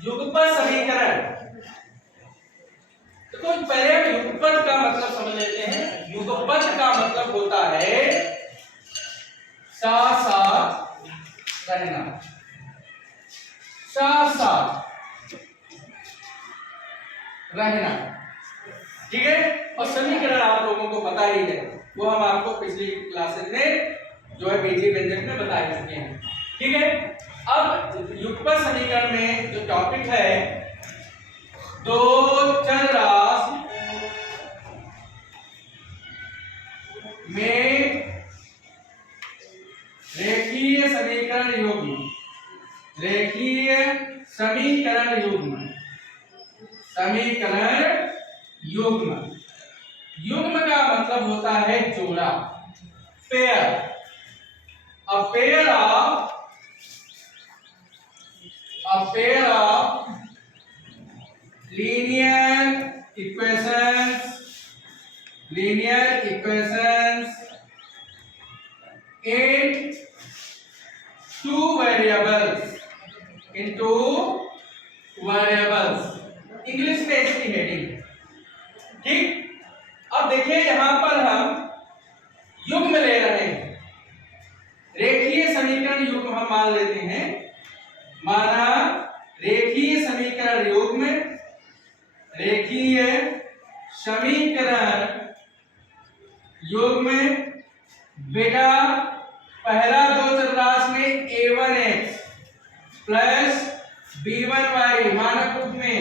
युगपत समीकरण। देखो पहले हम युगपत का मतलब समझ लेते हैं। युगपत का मतलब होता है साथ साथ रहना, साथ साथ रहना, ठीक है। और समीकरण आप लोगों को पता ही है, वो हम आपको पिछली क्लासेस में जो है बीजीय व्यंजक में बता चुके हैं, ठीक है। अब युगपत समीकरण में जो टॉपिक है, दो चर राशि में रेखीय समीकरण युग्म, रेखीय समीकरण युग्म, समीकरण युग्म। युग्म का मतलब होता है जोड़ा, pair. A pair of linear equations in two variables, English में इसकी हेडिंग, ठीक। अब देखिए यहां पर हम युग्म ले रहे हैं, रेखीय समीकरण युग्म हम मान लेते हैं। माना रेखीय समीकरण युग्म, रेखीय समीकरण युग्म बेटा पहला दो चर राशि में a1x प्लस b1y मानक रूप में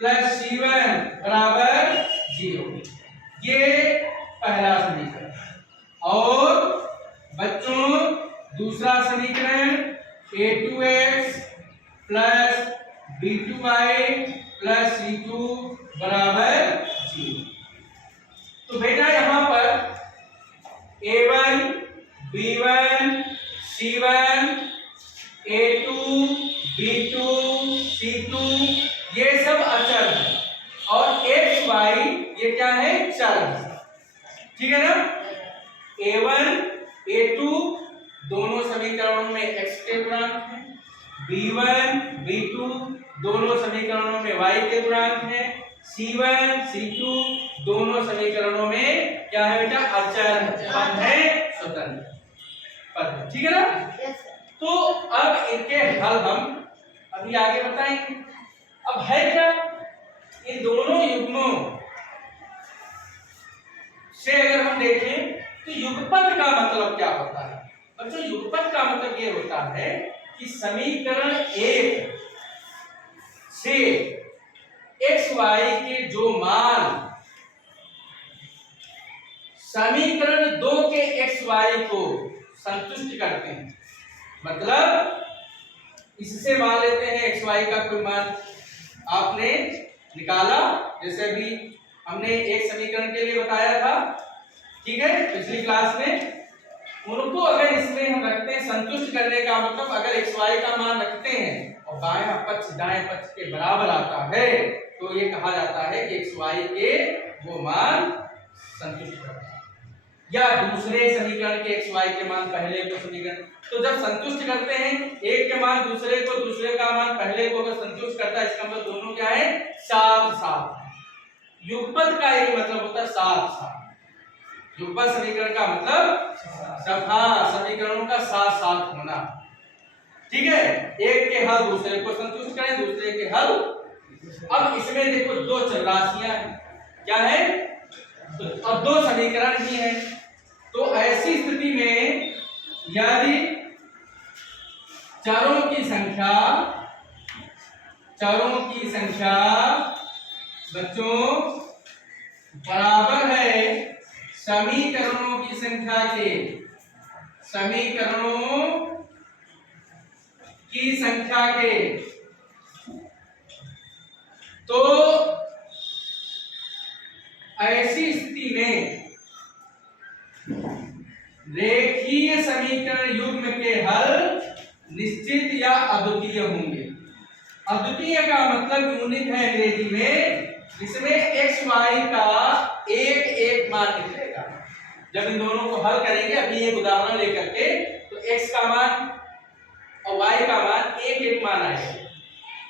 प्लस c1 बराबर 0, ये पहला समीकरण। और बच्चों दूसरा समीकरण a2x plus b2y plus c2 बराबर 0। तो बेटा यहां पर a1 b1 c1 a2 b2 c2 ये सब अचर है, और x y ये क्या है, चर है, ठीक है ना। a1 a2 दोनों समीकरणों में x के गुणांक हैं, b1 b2 दोनों समीकरणों में y के गुणांक हैं, c1 c2 दोनों समीकरणों में क्या है बेटा, अचर पद है, स्वतंत्र पद है, ठीक है ना। तो अब इनके हल हम अभी आगे बताएंगे। अब है क्या, इन दोनों युग्मों से अगर हम देखें तो युगपत का मतलब क्या होता है। बच्चों युगपत का मतलब ये होता है कि समीकरण एक से एक्स वाई के जो मान समीकरण दो के एक्स वाई को संतुष्ट करते हैं, मतलब इससे मान लेते हैं एक्स वाई का कोई मान आपने निकाला, जैसे भी हमने एक समीकरण के लिए बताया था, ठीक है, पिछली क्लास में। उनको अगर इसमें हम रखते हैं, संतुष्ट करने का मतलब अगर एक्स वाई का मान रखते हैं और बायां पक्ष दाएं पक्ष के बराबर आता है, तो ये कहा जाता है कि एक्स वाई के वो मान संतुष्ट करता है। या दूसरे समीकरण के एक्स वाई के मान पहले को समीकरण, तो जब संतुष्ट करते हैं एक के मान दूसरे को, दूसरे का मान पहले को अगर संतुष्ट करता है, इसका मतलब दोनों क्या है, साथ साथ। युगपत का यही मतलब होता है, साथ साथ। युगपत समीकरण का मतलब समीकरणों का साथ साथ होना, ठीक है। एक के हल दूसरे को संतुष्ट करें, दूसरे के हल। अब इसमें देखो दो चर राशियां हैं, क्या है, और दो समीकरण भी हैं। तो ऐसी स्थिति में यदि चरों की संख्या बच्चों बराबर है समीकरणों की संख्या के, तो ऐसी स्थिति में रेखीय समीकरण युग्म के हल निश्चित या अद्वितीय होंगे। अद्वितीय का मतलब यूनिक है अंग्रेजी में, इसमें एक्स वाई का एक एक मान निकलेगा। जब इन दोनों को हल करेंगे, अभी एक उदाहरण लेकर के, तो एक्स का मान और वाई का मान एक एक मान आएगा।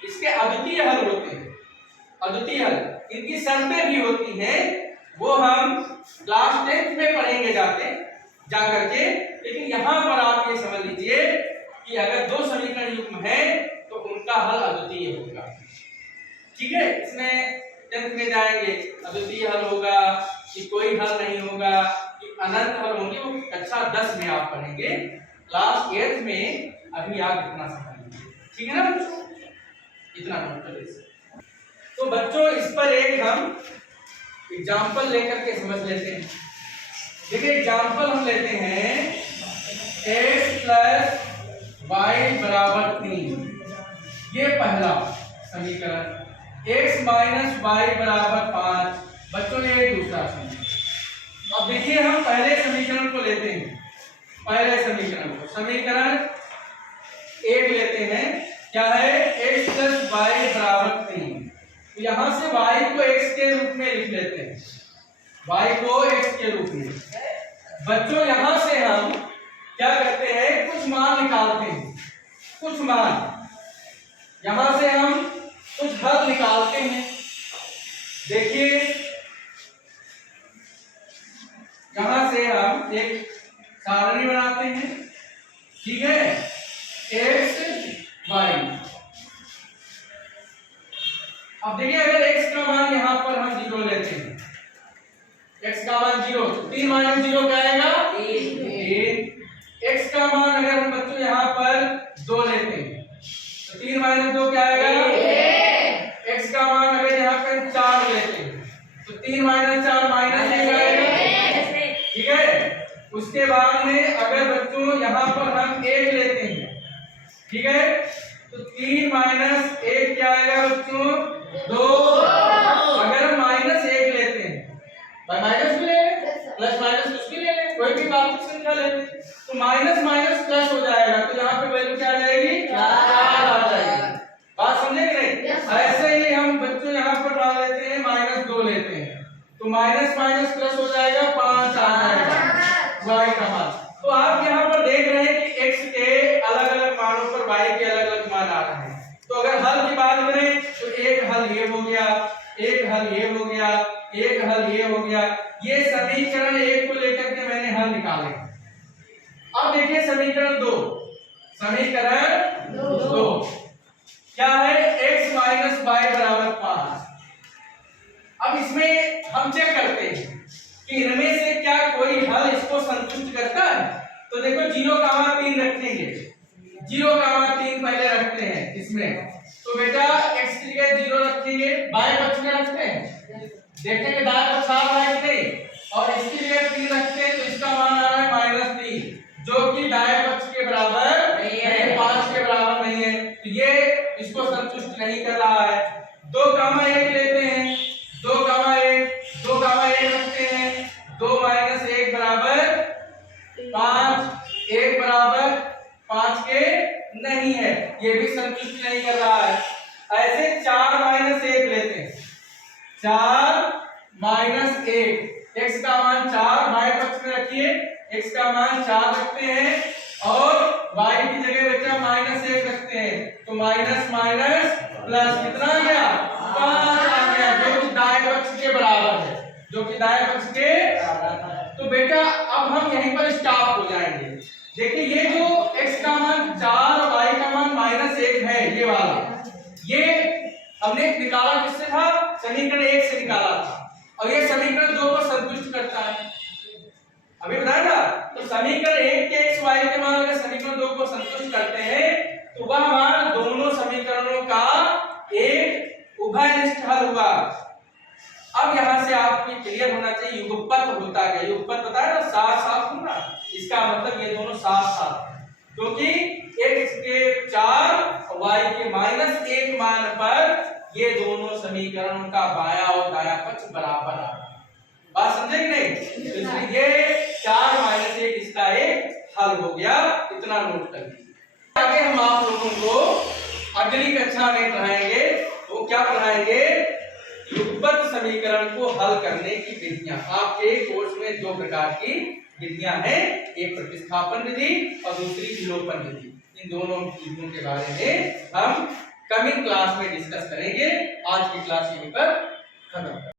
इसके अद्वितीय हल होते हैं, अद्वितीय हल, इनकी शर्तें भी होती हैं, वो हम क्लास 10th में पढ़ेंगे जा करके। लेकिन यहाँ पर आप ये समझ लीजिए कि अगर दो समीकरण युग्म है तो उनका हल अद्वितीय होगा। ठीक है, इसमें 10th में जाएंगे अद्वितीय हल होगा कि कोई हल नहीं होगा कि अनंत हल होंगे, वो कक्षा 10 में आप पढ़ेंगे। क्लास 8th में अभी आप इतना समझ लीजिए, ठीक है ना बच्चों, इतना नोट कर लीजिए। तो बच्चों इस पर एक हम एग्जाम्पल लेकर के समझ लेते हैं। देखिए एग्जाम्पल हम लेते हैं x + y = 3, ये पहला समीकरण। x - y = 5, बच्चों ये दूसरा समीकरण। अब देखिए हम पहले समीकरण को लेते हैं, पहले समीकरण को, समीकरण 1 लेते हैं, क्या है, x + y = 3। तो यहां से y को x के रूप में लिख लेते हैं, y को x के रूप में। बच्चों यहां से हम क्या करते हैं, कुछ मान निकालते हैं, कुछ मान, यहां से हम कुछ हल निकालते हैं। देखिए यहां से हम एक सारणी बनाते हैं, ठीक है, x y। अब देखिए अगर x का मान यहां पर हम 0 लेते हैं, x का मान 0, तो 3 - 0 क्या आएगा, 3। x का मान अगर हम बच्चों यहां पर 2 लेते हैं तो 3 - 2 क्या आएगा, 1। x का मान अगर यहां पर 4 लेते हैं तो 3 - 4 -1 आएगा, ठीक है। उसके बाद में अगर बच्चों यहां पर हम 1 लेते हैं, ठीक है, तो 3 - 1 क्या आएगा बच्चों, 2। अगर हम -1 लेते हैं, माइनस भी ले लें, प्लस माइनस कुछ भी ले लें, कोई भी वास्तविक संख्या ले लें, तो माइनस माइनस प्लस हो जाएगा, तो यहाँ पे वैल्यू क्या आ जाएगी, 4 आ जाएगी। बात समझे कि नहीं? ऐसे ही हम बच्चों यहाँ पर मान लेते हैं -2 लेते हैं, तो माइनस माइनस प्लस हो जाएगा, 5 आ जाएगा y का मान। तो आप यहाँ पर देख रहे हैं कि x के अलग अलग मानों पर y के अलग अलग मान आ रहे हैं। तो अगर हल की बात करें तो एक हल ये हो गया, एक हल ये हो गया, एक हल ये हो गया। ये समीकरण 1 को लेकर के मैंने हल निकाले। अब देखिए समीकरण 2, समीकरण 2 क्या है, x - y = 5। अब इसमें हम चेक करते हैं कि इनमें से क्या कोई हल इसको संतुष्ट करता है। तो देखो 0, 3 रखेंगे, 0, 3 पहले रखते हैं इसमें, तो बेटा x की जगह 0 रखेंगे, बाएं पक्ष में रखते हैं, देखेंगे दाएं पक्ष आ रहा है कि नहीं, और इसकी जगह 3 रखते हैं, तो इसका मान आ रहा है -3, जो कि दाएं पक्ष के बराबर नहीं है, 5 के बराबर नहीं है, तो ये इसको संतुष्ट नहीं कर रहा है। 2, 1 लेते हैं, 2, 1 रखते हैं, 2 - 1 = 5, 1 = 5 के नहीं है, ये भी संतुष्ट नहीं कर रहा है। ऐसे 4 - 1 लेते हैं, 4 - 1, x का मान 4 बाएं पक्ष में रखिए, x का मान 4 रखते हैं और y की जगह बचा -1 रखते हैं, तो माइनस माइनस प्लस कितना आ गया, 5 आ गया, जो कि दाएं पक्ष के बराबर है, जो कि दाएं पक्ष के। तो बेटा अब हम यहीं पर स्टॉप हो जाएंगे। देखिए ये जो x का मान 4 और y का मान -1 है, ये वाला, ये हमने निकाला किससे था, समीकरण 1 से निकाला था, और ये समीकरण 2 को संतुष्ट करता है, अभी बताया ना। तो समीकरण 1 के x y के मान अगर समीकरण 2 को संतुष्ट करते हैं तो वह मान दोनों समीकरणों का एक उभयनिष्ठ हल हुआ। अब यहां से आपको क्लियर होना चाहिए युगपत होता है, युगपत बताया ना, साथ साथ होना, इसका मतलब ये दोनों साथ साथ, क्योंकि x के 4 और y के -1 मान पर ये दोनों समीकरणों का बायां और दायां पक्ष बराबर आ रहा है। बात समझे कि नहीं? तो इसलिए ये 4 - 1 इसका एक हल हो गया, इतना नोट कर लीजिए। आगे हम आप लोगों को अगली कक्षा में पढ़ाएंगे, तो क्या पढ़ाएंगे, युगपत समीकरण को हल करने की विधियां। आपके कोर्स में 2 प्रकार की विधियां हैं, एक प्रतिस्थापन विधि और दूसरी विलोपन विधि। इन दोनों विधियों के बारे में हम कमिंग क्लास में डिस्कस करेंगे। आज की क्लास यहीं पर खत्म।